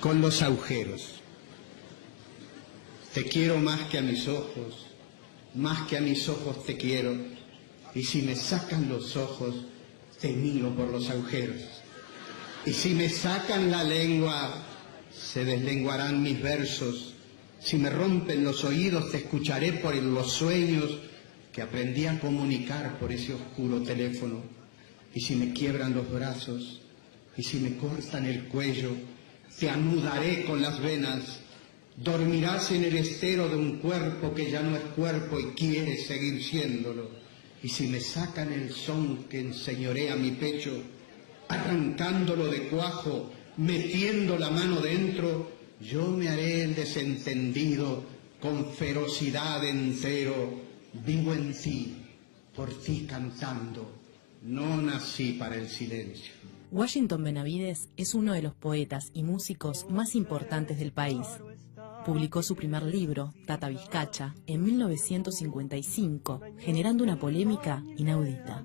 con los agujeros. Te quiero más que a mis ojos, más que a mis ojos te quiero, y si me sacan los ojos, te miro por los agujeros. Y si me sacan la lengua, se deslenguarán mis versos. Si me rompen los oídos, te escucharé por los sueños que aprendí a comunicar por ese oscuro teléfono. Y si me quiebran los brazos, y si me cortan el cuello, te anudaré con las venas. Dormirás en el estero de un cuerpo que ya no es cuerpo y quiere seguir siéndolo. Y si me sacan el son que enseñorea mi pecho, arrancándolo de cuajo, metiendo la mano dentro, yo me haré el desentendido con ferocidad entero. Vivo en ti, por ti cantando, no nací para el silencio. Washington Benavides es uno de los poetas y músicos más importantes del país. Publicó su primer libro, Tata Vizcacha, en 1955, generando una polémica inaudita.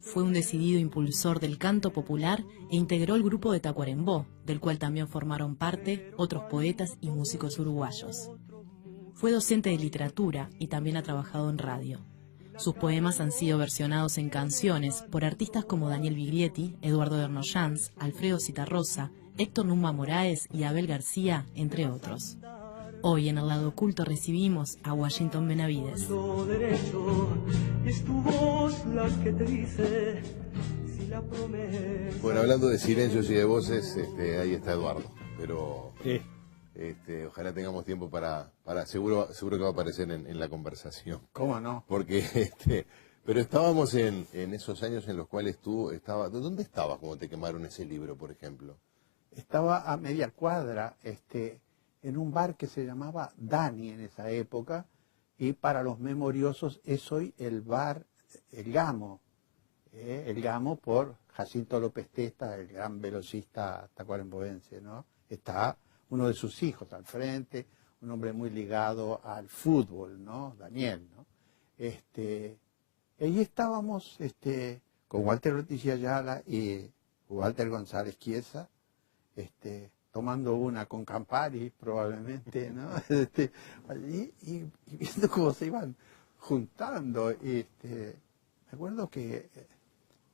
Fue un decidido impulsor del canto popular e integró el grupo de Tacuarembó, del cual también formaron parte otros poetas y músicos uruguayos. Fue docente de literatura y también ha trabajado en radio. Sus poemas han sido versionados en canciones por artistas como Daniel Biglietti, Eduardo Dernoyans, Alfredo Citarrosa, Héctor Numba Moraes y Abel García, entre otros. Hoy en el lado oculto recibimos a Washington Benavides. Bueno, hablando de silencios y de voces, ahí está Eduardo, pero ojalá tengamos tiempo para seguro que va a aparecer en la conversación. ¿Cómo no? Porque pero estábamos en esos años en los cuales tú estabas. ¿Dónde estabas cuando te quemaron ese libro, por ejemplo? Estaba a media cuadra, en un bar que se llamaba Dani en esa época, y para los memoriosos es hoy el bar El Gamo por Jacinto López Testa, el gran velocista tacuarembóense, ¿no? Está uno de sus hijos al frente, un hombre muy ligado al fútbol, ¿no? Daniel, ¿no? Allí estábamos con Walter Ortiz y Ayala y Walter González Chiesa, tomando una con Campari probablemente, ¿no? Allí y viendo cómo se iban juntando. Me acuerdo que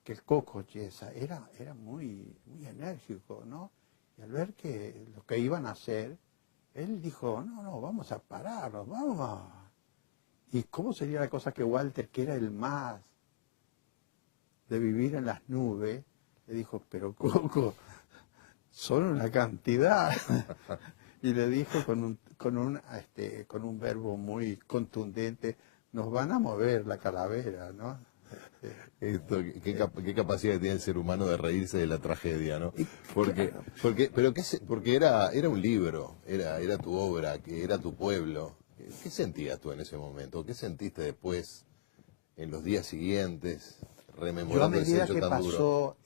el Coco Chiesa era muy enérgico, ¿no? Y al ver que lo que iban a hacer, él dijo, no, vamos a pararnos, vamos. ¿Y cómo sería la cosa que Walter, que era el más de vivir en las nubes, le dijo, pero Coco, son una cantidad? Y le dijo con un verbo muy contundente, nos van a mover la calavera, ¿no? Qué capacidad tiene el ser humano de reírse de la tragedia, ¿no? Porque era un libro, era tu obra, que era tu pueblo. ¿Qué sentías tú en ese momento? ¿Qué sentiste después, en los días siguientes, rememorando ese hecho tan duro?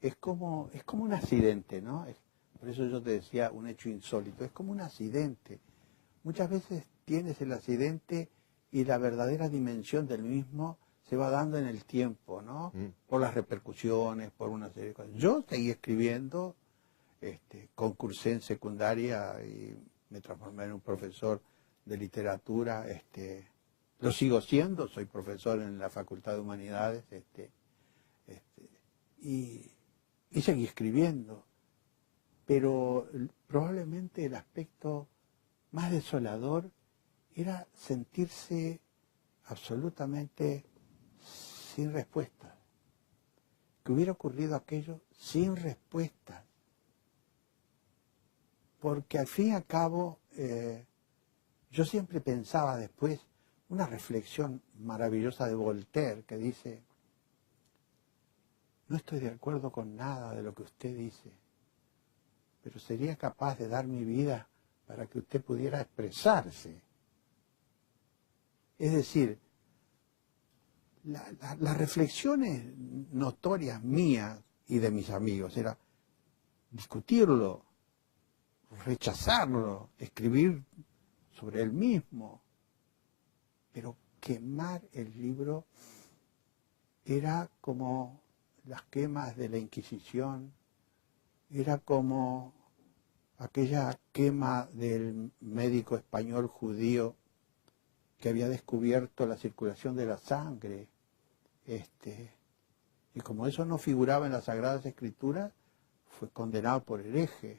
Es como un accidente, ¿no? Por eso yo te decía un hecho insólito, es como un accidente. Muchas veces tienes el accidente y la verdadera dimensión del mismo se va dando en el tiempo, ¿no? Por las repercusiones, por una serie de cosas. Yo seguí escribiendo, concursé en secundaria y me transformé en un profesor de literatura, lo sigo siendo, soy profesor en la Facultad de Humanidades, y seguí escribiendo. Pero probablemente el aspecto más desolador era sentirse absolutamente sin respuesta. Que hubiera ocurrido aquello sin respuesta. Porque al fin y al cabo, yo siempre pensaba después, una reflexión maravillosa de Voltaire que dice, no estoy de acuerdo con nada de lo que usted dice, pero sería capaz de dar mi vida para que usted pudiera expresarse. Es decir, las reflexiones notorias mías y de mis amigos era discutirlo, rechazarlo, escribir sobre él mismo, pero quemar el libro era como las quemas de la Inquisición, era como aquella quema del médico español judío que había descubierto la circulación de la sangre, y como eso no figuraba en las Sagradas Escrituras, fue condenado por hereje.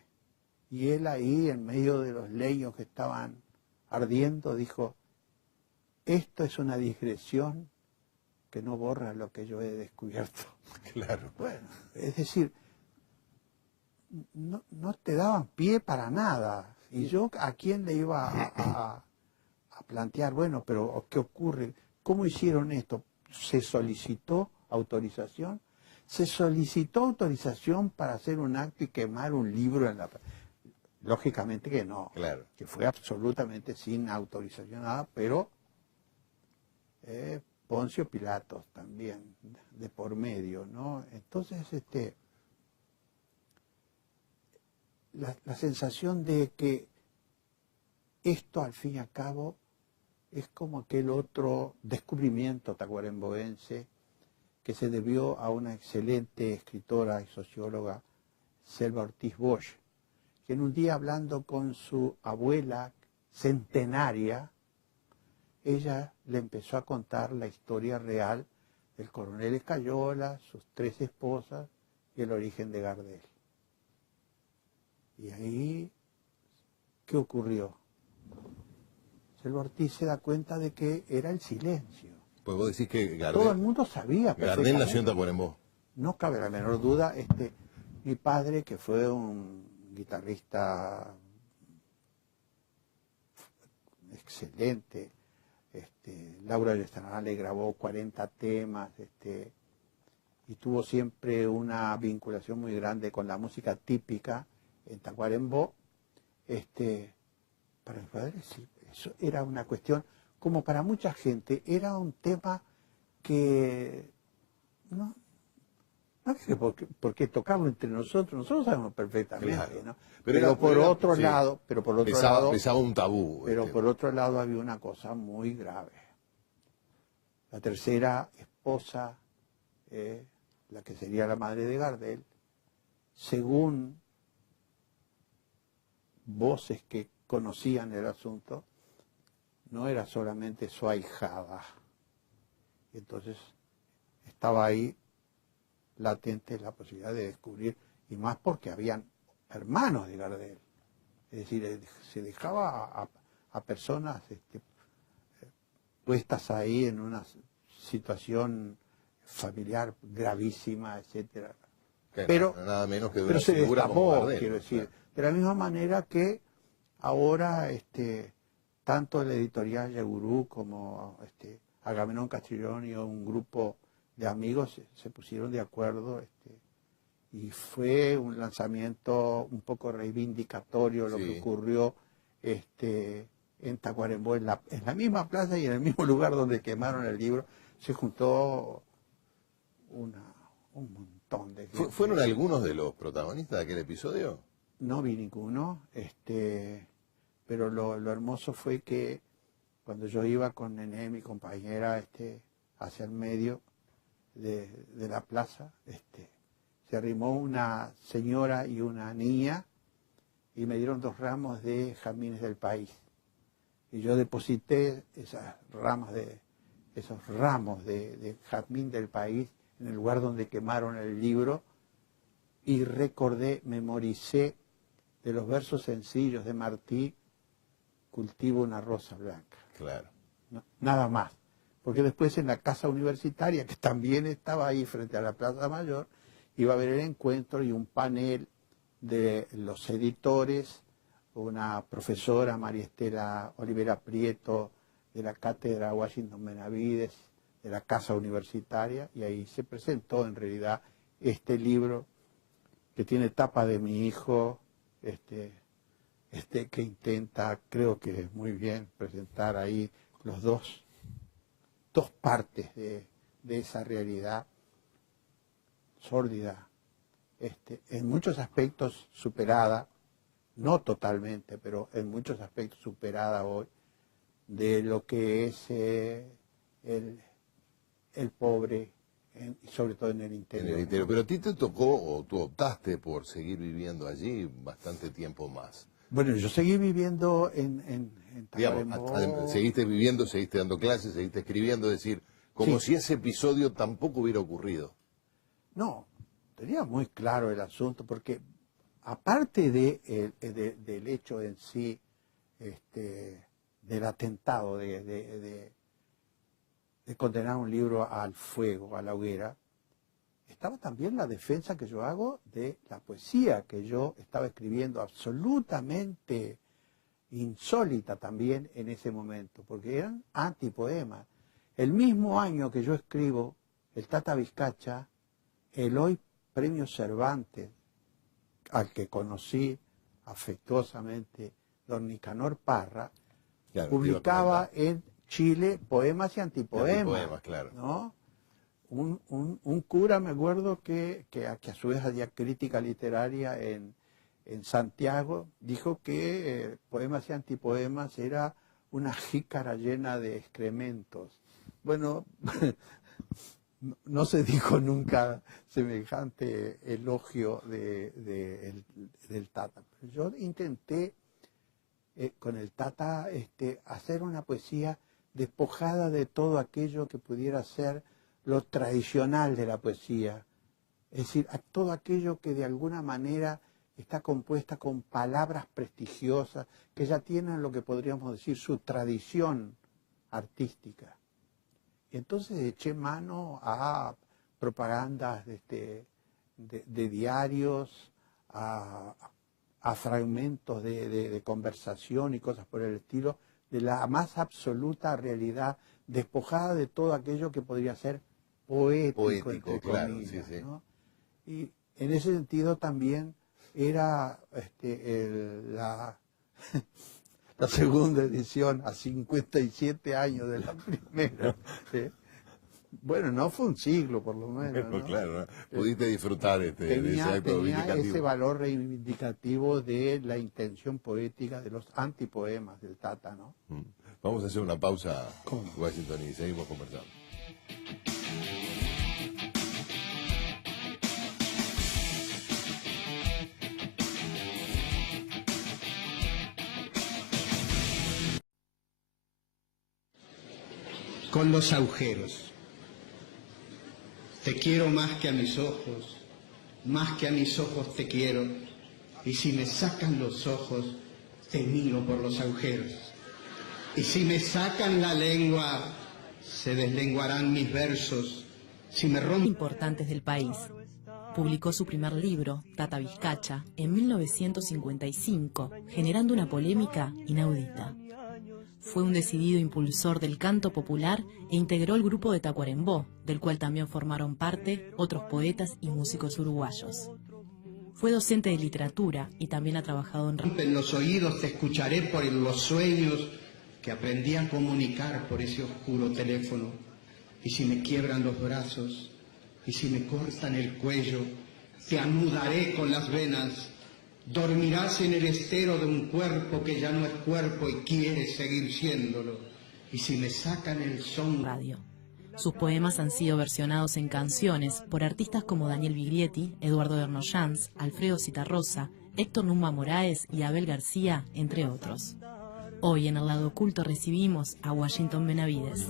Y él ahí, en medio de los leños que estaban ardiendo, dijo, esto es una digresión que no borra lo que yo he descubierto. Claro. Bueno, es decir, no te daban pie para nada. Y yo, ¿a quién le iba a plantear? Bueno, pero ¿qué ocurre? ¿Cómo hicieron esto? ¿Se solicitó autorización? ¿Se solicitó autorización para hacer un acto y quemar un libro en la... Lógicamente que no, Claro. que fue absolutamente sin autorización nada, pero Poncio Pilatos también, de por medio, ¿no? Entonces, la sensación de que esto al fin y al cabo es como aquel otro descubrimiento tacuarembóense que se debió a una excelente escritora y socióloga, Selva Ortiz Bosch, que en un día hablando con su abuela centenaria, ella le empezó a contar la historia real del coronel Escayola, sus 3 esposas y el origen de Gardel. Y ahí, ¿qué ocurrió? Selva Ortiz se da cuenta de que era el silencio. Pues vos decís que Todo el mundo sabía perfectamente. Gardel nació en Tacuarembó. No cabe la menor duda. Mi padre, que fue un guitarrista excelente, Laura Lestrada le grabó 40 temas, y tuvo siempre una vinculación muy grande con la música típica en Tacuarembó. Para mi padre sí, eso era una cuestión, como para mucha gente, era un tema que no había por qué tocarlo entre nosotros sabemos perfectamente, Claro. ¿no? Pero Pero por otro sí. lado, Pesaba un tabú. pero por otro lado había una cosa muy grave. La tercera esposa, la que sería la madre de Gardel, según voces que conocían el asunto, no era solamente su ahijada. Y entonces estaba ahí latente la posibilidad de descubrir, y más porque habían hermanos de Gardel. Es decir, se dejaba a personas puestas ahí en una situación familiar gravísima, etcétera. Pero nada menos que de pero una se figura como destapó, Gardel, quiero ¿no? decir, Claro. de la misma manera que ahora tanto la editorial Yagurú como Agamenón Castrillón y un grupo de amigos se pusieron de acuerdo, y fue un lanzamiento un poco reivindicatorio lo que ocurrió en Tacuarembó, en la misma plaza y en el mismo lugar donde quemaron el libro. Se juntó un montón de gente. ¿Fueron algunos de los protagonistas de aquel episodio? No vi ninguno, pero lo hermoso fue que cuando yo iba con Nené, mi compañera, hacia el medio de la plaza, se arrimó una señora y una niña y me dieron 2 ramos de jazmines del país. Y yo deposité esos ramos de jazmín del país en el lugar donde quemaron el libro, y recordé, memoricé de los versos sencillos de Martí, cultivo una rosa blanca. Claro. No, nada más. Porque después en la casa universitaria, que también estaba ahí frente a la Plaza Mayor, iba a haber el encuentro y un panel de los editores, una profesora, María Estela Olivera Prieto, de la cátedra Washington Benavides, de la casa universitaria, y ahí se presentó en realidad este libro que tiene tapa de mi hijo, que intenta, creo que muy bien, presentar ahí los dos partes de esa realidad sórdida, en muchos aspectos superada, no totalmente, pero en muchos aspectos superada hoy, de lo que es el pobre, sobre todo en el En interior. el interior. Pero a ti te tocó, o tú optaste por seguir viviendo allí bastante tiempo más. Bueno, yo seguí viviendo en Digamos, Tacuarembó. seguiste viviendo, seguiste dando clases, seguiste escribiendo, es decir, como Sí. si ese episodio tampoco hubiera ocurrido. No, tenía muy claro el asunto, porque aparte del hecho en sí, del atentado, de condenar un libro al fuego, a la hoguera, estaba también la defensa que yo hago de la poesía que yo estaba escribiendo, absolutamente insólita también en ese momento, porque eran antipoemas. El mismo año que yo escribo el Tata Vizcacha, el hoy Premio Cervantes, al que conocí afectuosamente, don Nicanor Parra, Claro, publicaba en Chile poemas y antipoemas. Antipoemas, claro. ¿No? Un cura, me acuerdo, que a su vez hacía crítica literaria en Santiago, dijo que poemas y antipoemas era una jícara llena de excrementos. Bueno, no se dijo nunca semejante elogio del Tata. Pero yo intenté con el Tata hacer una poesía despojada de todo aquello que pudiera ser lo tradicional de la poesía. Es decir, a todo aquello que de alguna manera está compuesta con palabras prestigiosas, que ya tienen lo que podríamos decir su tradición artística. Y entonces eché mano a propagandas de diarios, a fragmentos de conversación y cosas por el estilo, de la más absoluta realidad, despojada de todo aquello que podría ser poético entre claro, comillas, sí, sí. ¿no? Y en ese sentido también era la segunda edición a 57 años de la primera. ¿Sí? Bueno, no fue un siglo por lo menos. Pero ¿no? claro, ¿no? Pudiste disfrutar de ese Tenía acto reivindicativo. ese valor reivindicativo de la intención poética de los antipoemas del Tata, ¿no? Vamos a hacer una pausa, ¿Cómo? Washington, y seguimos conversando. Con los agujeros. Te quiero más que a mis ojos, más que a mis ojos te quiero, y si me sacan los ojos, te miro por los agujeros. Y si me sacan la lengua, se deslenguarán mis versos. Si me rompen Importantes del país. Publicó su primer libro, Tata Vizcacha, en 1955, generando una polémica inaudita. Fue un decidido impulsor del canto popular e integró el grupo de Tacuarembó, del cual también formaron parte otros poetas y músicos uruguayos. Fue docente de literatura y también ha trabajado en los oídos, te escucharé por los sueños que aprendí a comunicar por ese oscuro teléfono. Y si me quiebran los brazos, y si me cortan el cuello, te anudaré con las venas. Dormirás en el estero de un cuerpo que ya no es cuerpo y quiere seguir siéndolo. Y si me sacan el son... radio. Sus poemas han sido versionados en canciones por artistas como Daniel Biglietti, Eduardo Bernoyans, Alfredo Citarrosa, Héctor Numa Moraes y Abel García, entre otros. Hoy en El Lado Oculto recibimos a Washington Benavides.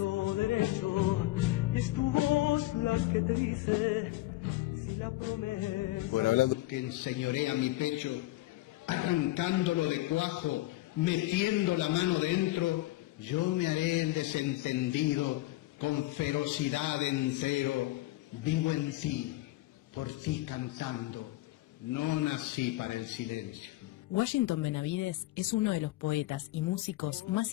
Bueno, hablando... que enseñorea mi pecho, arrancándolo de cuajo, metiendo la mano dentro, yo me haré el desentendido, con ferocidad entero, vivo en ti, por ti cantando, no nací para el silencio. Washington Benavides es uno de los poetas y músicos más